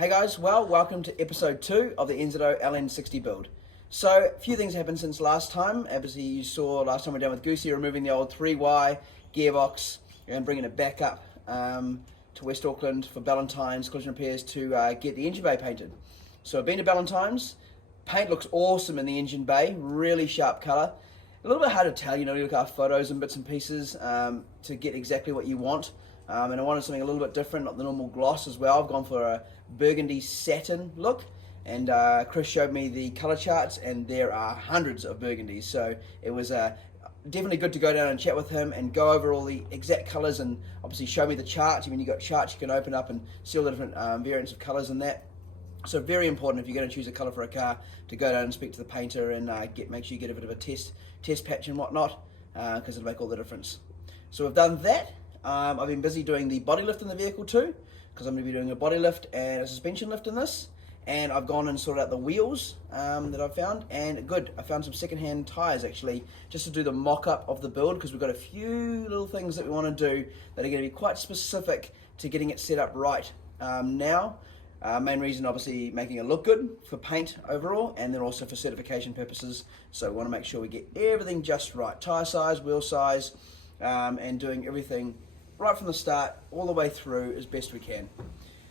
Hey guys, well, welcome to episode 2 of the NZO LN60 build. So, a few things happened since last time. Obviously, you saw last time we were down with Goosey, removing the old 3Y gearbox and bringing it back up to West Auckland for Ballantyne's collision repairs to get the engine bay painted. So, I've been to Ballantyne's. Paint looks awesome in the engine bay, really sharp colour. A little bit hard to tell, you look at photos and bits and pieces to get exactly what you want. And I wanted something a little bit different, not the normal gloss as well. I've gone for a burgundy satin look, and Chris showed me the colour charts, and there are hundreds of burgundies. So it was definitely good to go down and chat with him and go over all the exact colours and obviously show me the charts. When you've got charts, you can open up and see all the different variants of colours in that. So very important if you're going to choose a colour for a car to go down and speak to the painter and make sure you get a bit of a test patch and whatnot, because it'll make all the difference. So we've done that. I've been busy doing the body lift in the vehicle too, because I'm going to be doing a body lift and a suspension lift in this. And I've gone and sorted out the wheels that I've found, and good, I found some second-hand tyres actually, just to do the mock-up of the build, because we've got a few little things that we want to do that are going to be quite specific to getting it set up right now. Main reason, obviously, making it look good for paint overall, and then also for certification purposes. So we want to make sure we get everything just right. Tyre size, wheel size, and doing everything right from the start, all the way through as best we can.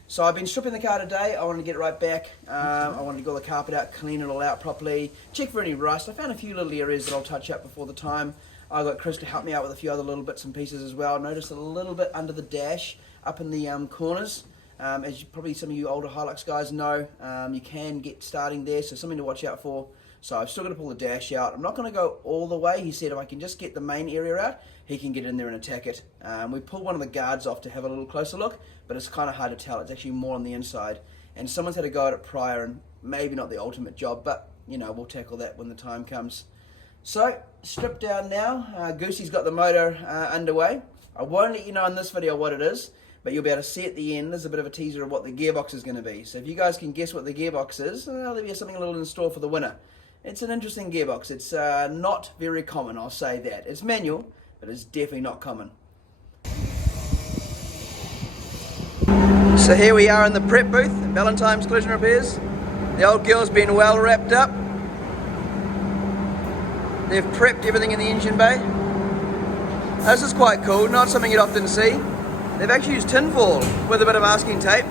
So I've been stripping the car today. I wanted to get it right back. I wanted to get all the carpet out, clean it all out properly, check for any rust. I found a few little areas that I'll touch up before the time. I got Chris to help me out with a few other little bits and pieces as well. I noticed a little bit under the dash, up in the corners. As probably some of you older Hilux guys know, you can get starting there, so something to watch out for. So I've still got to pull the dash out. I'm not going to go all the way. He said if I can just get the main area out, he can get in there and attack it. We pulled one of the guards off to have a little closer look, but it's kind of hard to tell. It's actually more on the inside. And someone's had a go at it prior, and maybe not the ultimate job, but we'll tackle that when the time comes. So, stripped down now. Goosey's got the motor underway. I won't let you know in this video what it is, but you'll be able to see at the end. There's a bit of a teaser of what the gearbox is going to be. So if you guys can guess what the gearbox is, there'll be something a little in store for the winner. It's an interesting gearbox. It's not very common, I'll say that. It's manual, but it's definitely not common. So here we are in the prep booth at Ballantyne's Collision Repairs. The old girl's been well wrapped up. They've prepped everything in the engine bay. This is quite cool, not something you'd often see. They've actually used tinfoil with a bit of masking tape.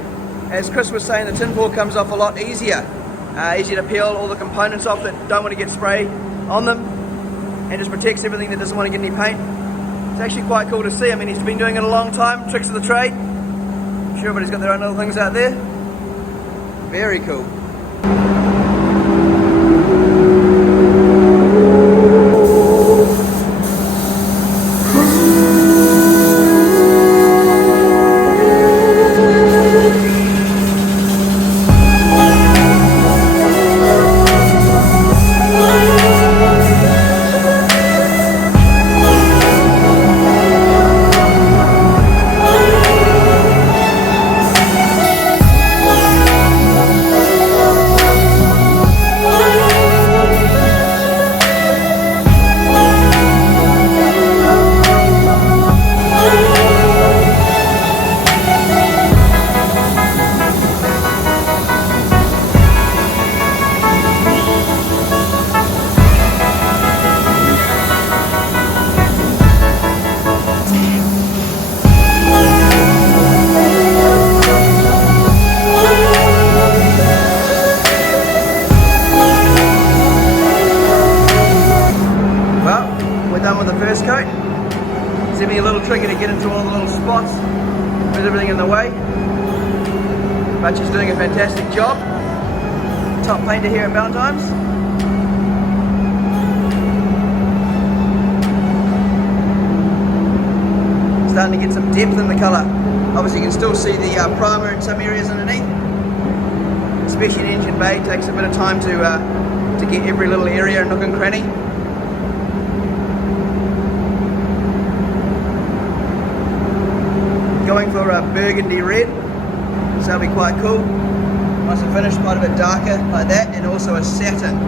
As Chris was saying, the tinfoil comes off a lot easier. Easier to peel all the components off that don't want to get spray on them, and just protects everything that doesn't want to get any paint. It's actually quite cool to see. I mean, he's been doing it a long time, tricks of the trade. I'm sure everybody's got their own little things out there. Very cool. Done with the first coat. It's giving me a little trigger to get into all the little spots with everything in the way, but she's doing a fantastic job. Top painter here at Ballantyne's. Starting to get some depth in the colour. Obviously you can still see the primer in some areas underneath, especially in engine bay. It takes a bit of time to get every little area and nook and cranny. Going for a burgundy red, so that'll be quite cool. Once I finish, quite a bit darker like that, and also a satin,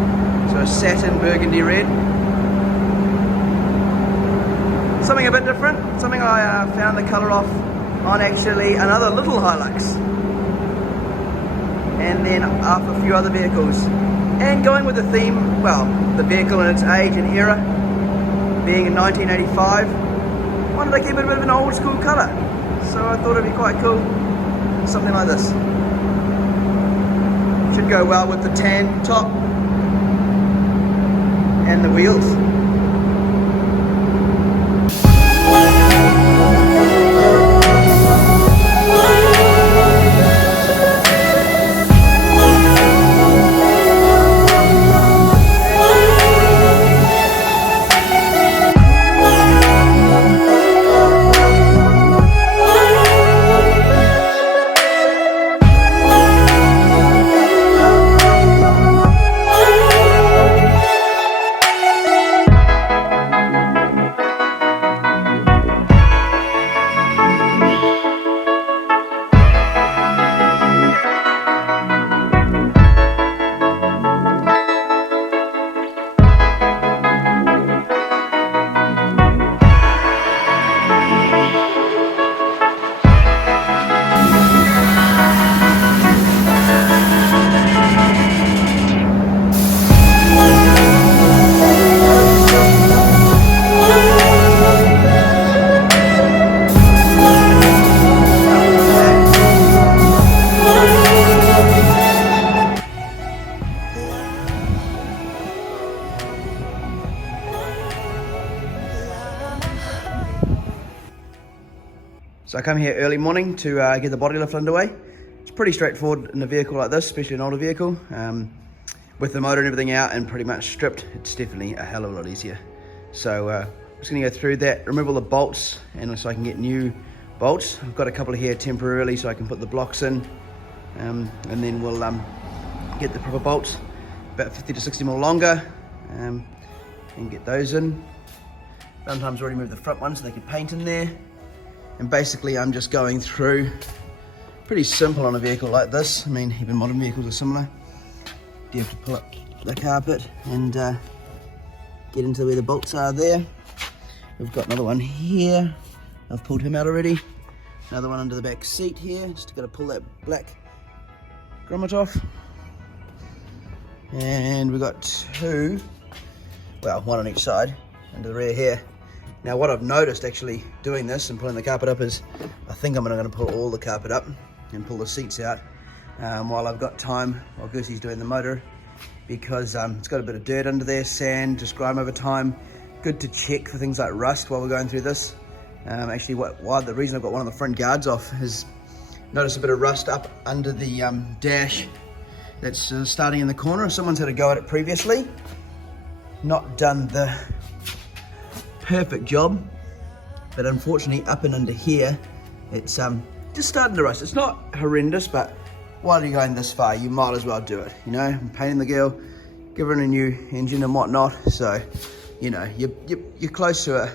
so a satin burgundy red. Something a bit different, something I found the colour off on actually another little Hilux. and then off a few other vehicles. And going with the theme, well, the vehicle and its age and era, being in 1985, wanted to keep it a bit of an old school colour. So I thought it'd be quite cool, something like this. Should go well with the tan top and the wheels. So I come here early morning to get the body lift underway. It's pretty straightforward in a vehicle like this, especially an older vehicle. With the motor and everything out and pretty much stripped, it's definitely a hell of a lot easier. So I'm just gonna go through that, remove all the bolts, and so I can get new bolts. I've got a couple here temporarily so I can put the blocks in, and then we'll get the proper bolts, about 50 to 60 mil longer, and get those in. Sometimes already moved the front one so they can paint in there. And basically I'm just going through, pretty simple on a vehicle like this. I mean, even modern vehicles are similar. You have to pull up the carpet and get into where the bolts are there. We've got another one here. I've pulled him out already. Another one under the back seat here. Just got to pull that black grommet off. And we've got two, well, one on each side, under the rear here. Now what I've noticed actually doing this and pulling the carpet up is, I think I'm going to pull all the carpet up and pull the seats out while I've got time, while Goosey's doing the motor, because it's got a bit of dirt under there, sand, just grime over time. Good to check for things like rust while we're going through this. Actually, the reason I've got one of the front guards off is notice a bit of rust up under the dash that's starting in the corner. Someone's had a go at it previously, not done the perfect job, but unfortunately up and under here it's just starting to rust. It's not horrendous, but while you're going this far you might as well do it, you know. I'm painting the girl, give her a new engine and whatnot, so you know you're close to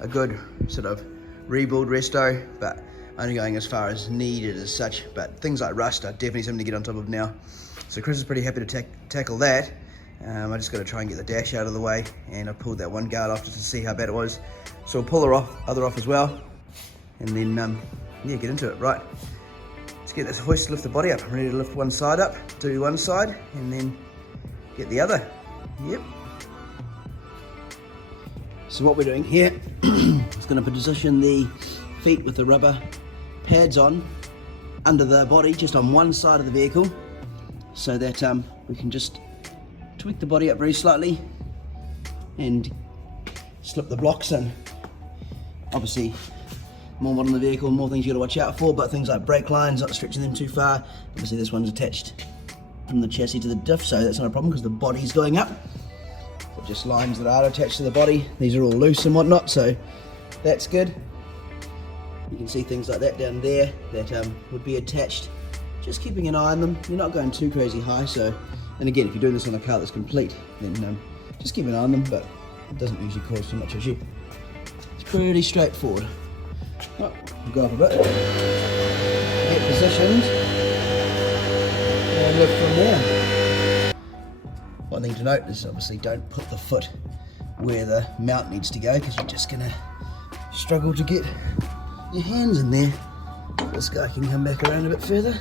a good sort of rebuild resto, but only going as far as needed as such. But things like rust are definitely something to get on top of now, so Chris is pretty happy to tackle that. I just got to try and get the dash out of the way, and I pulled that one guard off just to see how bad it was. So we'll pull the other off as well, and then yeah, get into it. Right, let's get this hoist, lift the body up. I'm ready to lift one side up, do one side, and then get the other. Yep. So what we're doing here is going to position the feet with the rubber pads on under the body, just on one side of the vehicle, so that we can just tweak the body up very slightly and slip the blocks in. Obviously, more modern the vehicle, more things you got to watch out for, but things like brake lines, not stretching them too far. Obviously this one's attached from the chassis to the diff, so that's not a problem because the body's going up. But just lines that are attached to the body, these are all loose and whatnot, so that's good. You can see things like that down there that would be attached. Just keeping an eye on them. You're not going too crazy high, so. And again, if you're doing this on a car that's complete, then just keep an eye on them, but it doesn't usually cause too much issue. It's pretty straightforward. Oh, we'll go up a bit, get positioned, and lift from there. One thing to note is obviously don't put the foot where the mount needs to go, because you're just going to struggle to get your hands in there. This guy can come back around a bit further.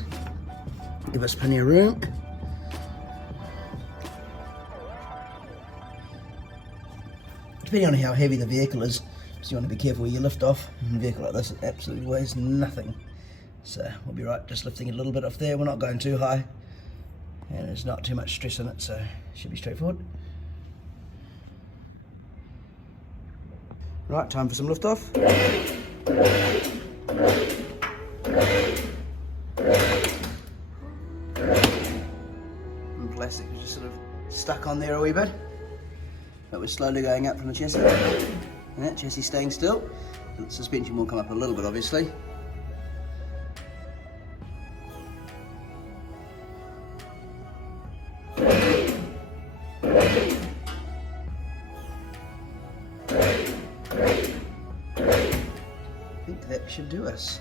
Give us plenty of room. Depending on how heavy the vehicle is, so you want to be careful where you lift off. A vehicle like this, it absolutely weighs nothing. So we'll be right, just lifting it a little bit off there. We're not going too high, and there's not too much stress in it, so it should be straightforward. Right, time for some lift off. And plastic is just sort of stuck on there a wee bit. But we're slowly going up from the chassis. Yeah, chassis staying still. The suspension will come up a little bit, obviously. I think that should do us.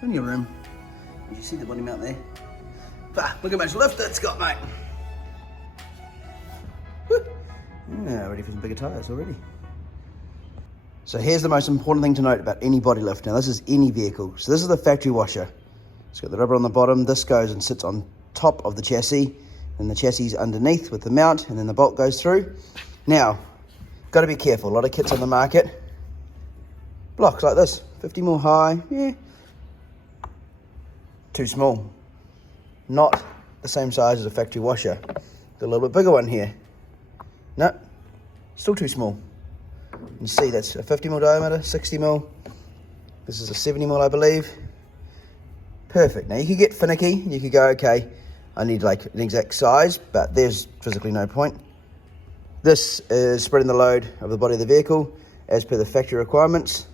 Plenty of room. Did you see the body mount there? Bah, look how much lift that's got, mate. Woo. Yeah, ready for some bigger tyres already. So here's the most important thing to note about any body lift. Now this is any vehicle. So this is the factory washer. It's got the rubber on the bottom. This goes and sits on top of the chassis, and the chassis is underneath with the mount, and then the bolt goes through. Now, got to be careful. A lot of kits on the market. Blocks like this, 50mm high, yeah. Too small. Not the same size as a factory washer. Got a little bit bigger one here. No, still too small. You see that's a 50mm diameter, 60mm. This is a 70mm, I believe. Perfect. Now you could get finicky. You could go, okay, I need like an exact size, but there's physically no point. This is spreading the load of the body of the vehicle as per the factory requirements.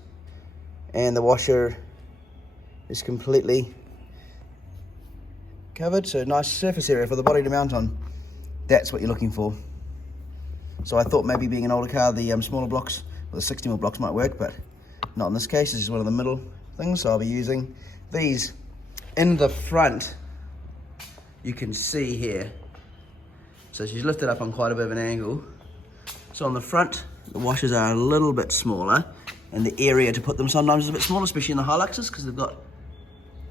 And the washer is completely covered, so nice surface area for the body to mount on. That's what you're looking for. So I thought maybe being an older car, the smaller blocks, or the 60mm blocks might work, but not in this case. This is one of the middle things, so I'll be using these. In the front, you can see here, so she's lifted up on quite a bit of an angle. So on the front, the washers are a little bit smaller, and the area to put them sometimes is a bit smaller, especially in the Hiluxes, because they've got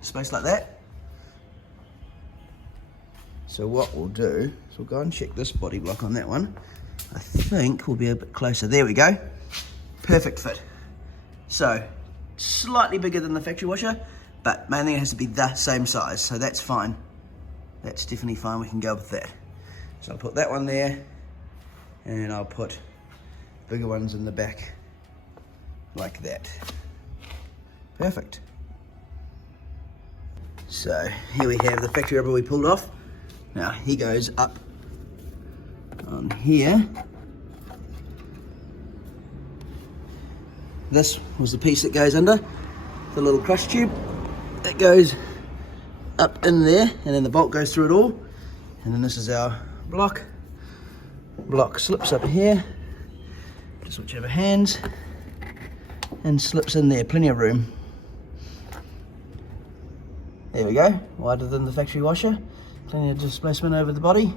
space like that. So what we'll do is we'll go and check this body block on that one. I think we'll be a bit closer. There we go. Perfect fit. So, slightly bigger than the factory washer, but mainly it has to be the same size, so that's fine. That's definitely fine, we can go with that. So I'll put that one there, and I'll put bigger ones in the back, like that. Perfect. So, here we have the factory rubber we pulled off. Now, he goes up on here. This was the piece that goes under, the little crush tube. That goes up in there, and then the bolt goes through it all. And then this is our block. Block slips up here, just switch over hands, and slips in there, plenty of room. There we go, wider than the factory washer. Plenty of displacement over the body.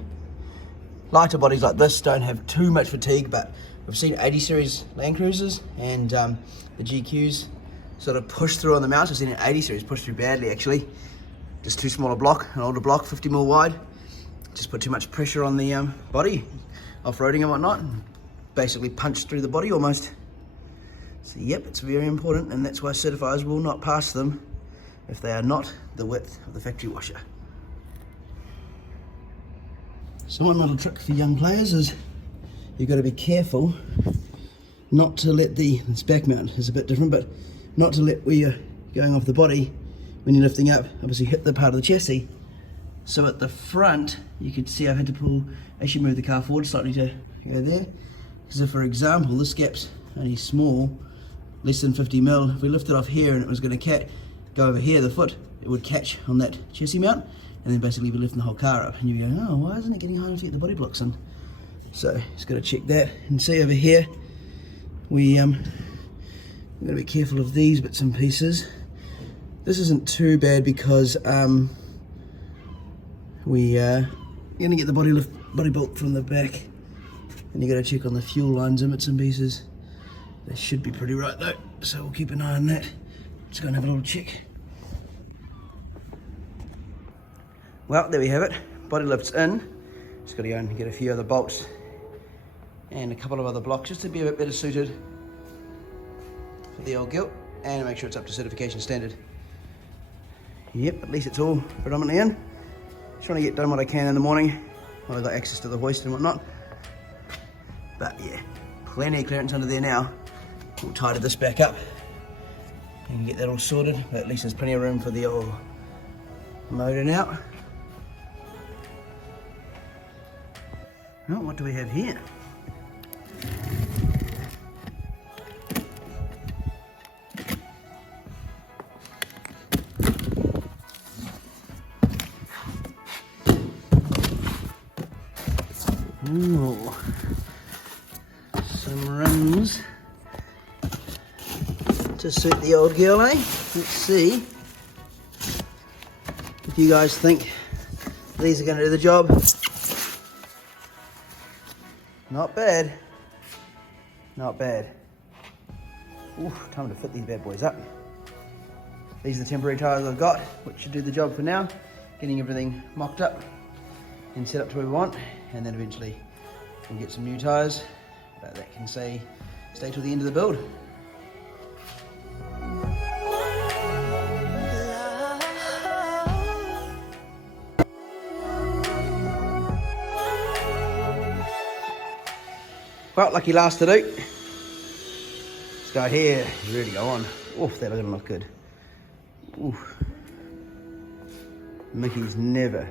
Lighter bodies like this don't have too much fatigue, but we've seen 80 series Land Cruisers and the GQs sort of push through on the mounts. I've seen an 80 series push through badly actually. Just too small a block, an older block, 50mm wide. Just put too much pressure on the body, off-roading and whatnot, and basically punched through the body almost. So yep, it's very important, and that's why certifiers will not pass them if they are not the width of the factory washer. So one little trick for young players is you've got to be careful not to let this back mount is a bit different, but not to let where you're going off the body when you're lifting up, obviously hit the part of the chassis. So at the front, you could see I've had to actually move the car forward slightly to go there. Because if, for example, this gap's only small, less than 50mm, if we lift it off here and it was going to go over here, the foot, it would catch on that chassis mount, and then basically be lifting the whole car up. And you go, oh, why isn't it getting high enough to get the body blocks in? So, just got to check that. And see over here, we've got to be careful of these bits and pieces. This isn't too bad because we are going to get the body bolt from the back, and you got to check on the fuel lines and bits and pieces. They should be pretty right though, so we'll keep an eye on that. Just go and have a little check. Well, there we have it. Body lift's in. Just got to go and get a few other bolts and a couple of other blocks just to be a bit better suited for the old gilt and make sure it's up to certification standard. Yep, at least it's all predominantly in. Just trying to get done what I can in the morning while I've got access to the hoist and whatnot. But yeah, plenty of clearance under there now. We'll tidy this back up and get that all sorted, but at least there's plenty of room for the old motor now. Well, what do we have here? Ooh, some rims to suit the old girl, eh? Let's see if you guys think these are going to do the job. Not bad. Not bad. Ooh, time to fit these bad boys up. These are the temporary tyres I've got, which should do the job for now. Getting everything mocked up and set up to where we want, and then eventually we'll get some new tyres, but that can stay till the end of the build. Well, lucky last to do. This guy here is ready to go on. Oof, that doesn't look good. Oof. Mickey's never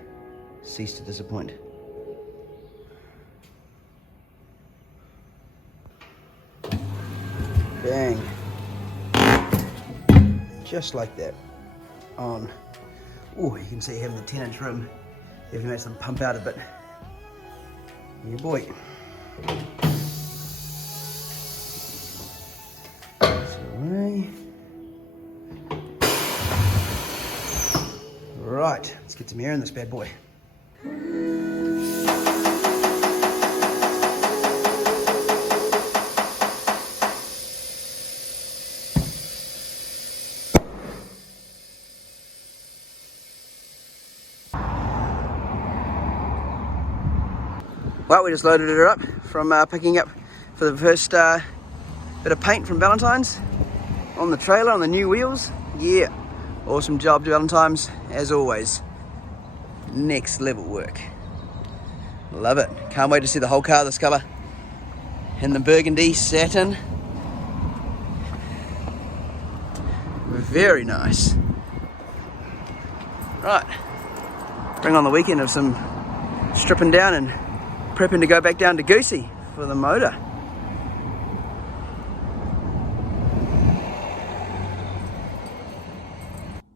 ceased to disappoint. Bang. Just like that. On. Oh, you can see having the 10-inch rim. Definitely makes them pump out a bit. Yeah, boy. Right, let's get some air in this bad boy. Well, we just loaded her up from picking up for the first bit of paint from Ballantyne's on the trailer on the new wheels. Yeah, awesome job to Ballantyne's as always. Next level work. Love it. Can't wait to see the whole car this colour. In the burgundy satin. Very nice. Right. Bring on the weekend of some stripping down and prepping to go back down to Goosey for the motor.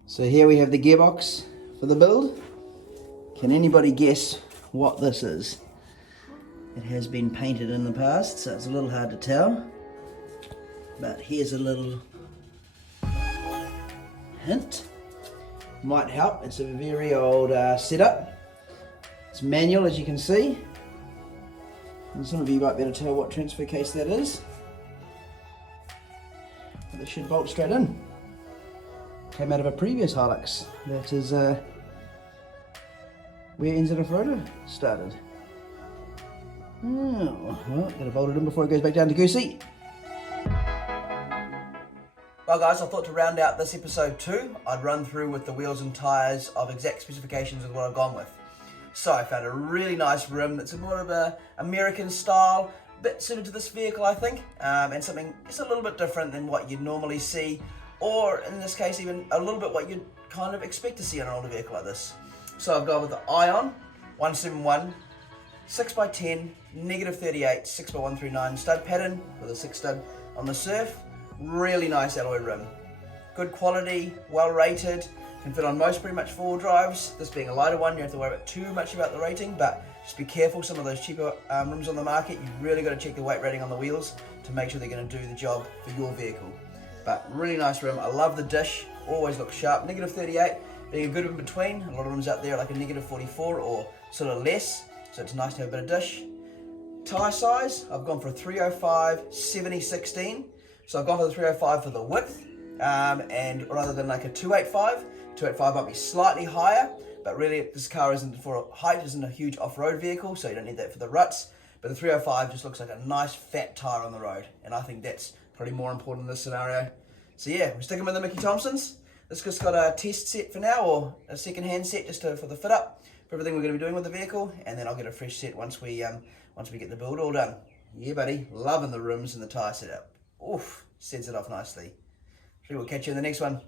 So here we have the gearbox for the build. Can anybody guess what this is? It has been painted in the past, so it's a little hard to tell. But here's a little hint. Might help. It's a very old setup. It's manual, as you can see. And some of you might be able to tell what transfer case that is. But it should bolt straight in. Came out of a previous Hilux. That is where NZO LN60 started. Oh, well, gotta bolt it in before it goes back down to Goosey. Well guys, I thought to round out this episode 2, I'd run through with the wheels and tyres of exact specifications of what I've gone with. So I found a really nice rim that's more of a American style, bit suited to this vehicle I think, and something just a little bit different than what you'd normally see, or in this case even a little bit what you'd kind of expect to see on an older vehicle like this. So I've gone with the Ion 171 6x10 -38 6x139 stud pattern with a 6 stud on the surf. Really nice alloy rim. Good quality, well rated, can fit on most pretty much 4-wheel drives. This being a lighter one, you don't have to worry about too much about the rating, but just be careful, some of those cheaper rims on the market, you've really got to check the weight rating on the wheels to make sure they're going to do the job for your vehicle. But really nice rim. I love the dish, always looks sharp. -38 being a good in between. A lot of rims out there are like a -44 or sort of less, so it's nice to have a bit of dish. Tyre size, I've gone for a 305 70/16. So I've gone for the 305 for the width, and rather than like a 285 might be slightly higher, but really this car isn't for height, isn't a huge off-road vehicle, so you don't need that for the ruts. But the 305 just looks like a nice fat tyre on the road, and I think that's probably more important in this scenario. So yeah, we're sticking with the Mickey Thompsons. This just got a test set for now, or a second-hand set just for the fit up for everything we're going to be doing with the vehicle, and then I'll get a fresh set once we get the build all done. Yeah, buddy, loving the rims and the tyre setup. Oof, sets it off nicely. Sure, we'll catch you in the next one.